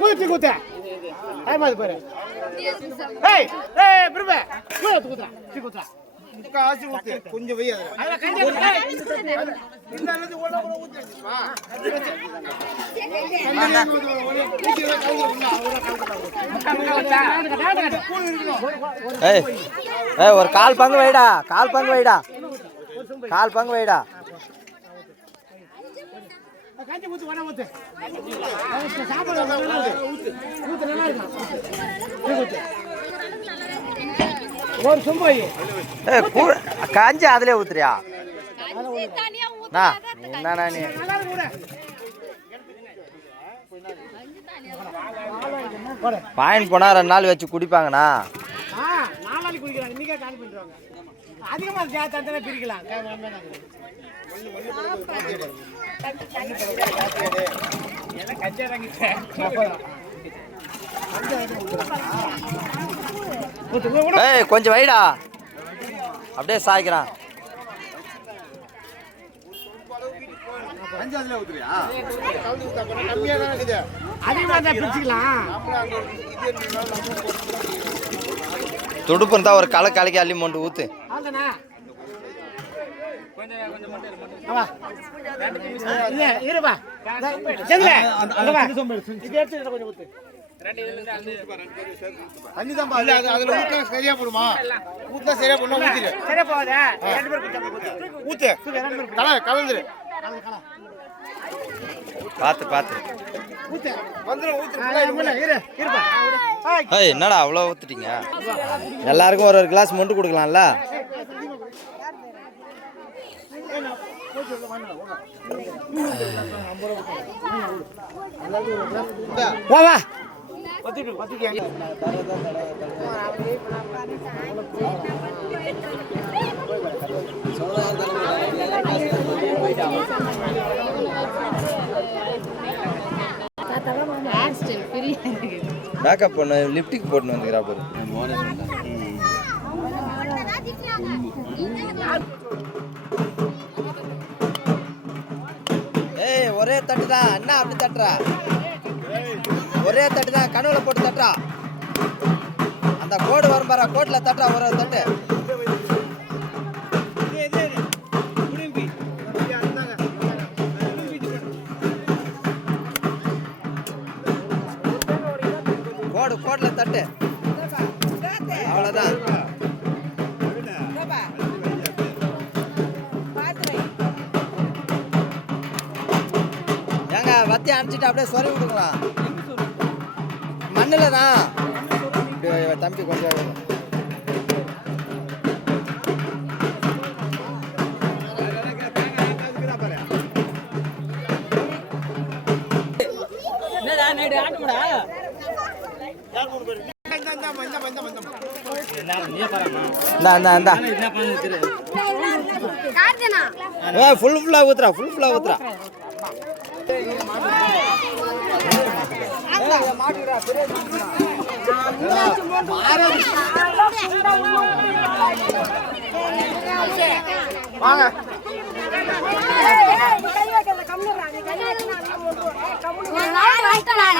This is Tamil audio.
கூத்தி கூத்த ஆயமாது பாரு. ஏய் ஏய் பிரபு கூத்து கூத்துறா சீ கூத்துறா காசி ஊத்து கொஞ்சம் வெய் அத கஞ்ச இந்த அளவுக்கு ஓட ஓட ஊத்து வா ஏய் ஏய் ஒரு கால் பங்கு வைடா கால் பங்கு வைடா கால் பங்கு வைடா காஞ்சி ஊத்து வட ஊத்து சாப்பாடு நல்லா இருக்கு ஊத்து நல்லா இருக்கு ஊத்து ஒரு சொம்பாய் ஏய் காஞ்சி அதுலயே ஊத்துறியா நான் என்னடா நீ பாயிண்ட் போனா 2 நாள் வச்சு குடிப்பாங்கண்ணா. 4 நாளைக்கு குடிக்கலாம். இன்னைக்கே காலி பண்ணிடுவாங்க. அதிகமா தந்தனை பிரிக்கலாம். ஏய் கொஞ்சம் வைடா அப்படியே சாய்க்கிறான். துடுப்பு இருந்தா ஒரு களை கலக்கி அள்ளி மொண்டு ஊத்து. சரியா போடுமா ஊத்தா சரியா போடணும் ஊத்திடு சரியா போகாத 2 பேர் ஊத்து கலந்துரு பாத்து பாத்து ஊத்து வந்துரும் ஊத்து இருப்பா. ஏய் என்னடா அவ்வளோ ஊத்துட்டீங்க? எல்லாருக்கும் ஒரு கிளாஸ் மொண்டு கொடுக்கலாம்ல. வா வா மேக்கப் பண்ண லிப்டிக் போட்டு வந்துக்கிறா பாரு. ஏய் ஒரே தட்டுதான் அண்ணா அப்படி தட்டுறா ஒரே தட்டுதான் கனவுல போட்டு தட்டுறா. அந்த கோடு வரும் பாரு கோட்ல தட்டுறா ஒரு தட்டு. கோட்ல தட்டு அவ்வளவுதான். ஏங்க வத்தி அனுப்பிச்சிட்டு அப்படியே சொறி விடுங்களா மண்ணில் தான் தம்பி கொஞ்சம் ஃபுல்லா ஊத்துறா ஃபுல்லா ஊத்துறா. வாங்க நான்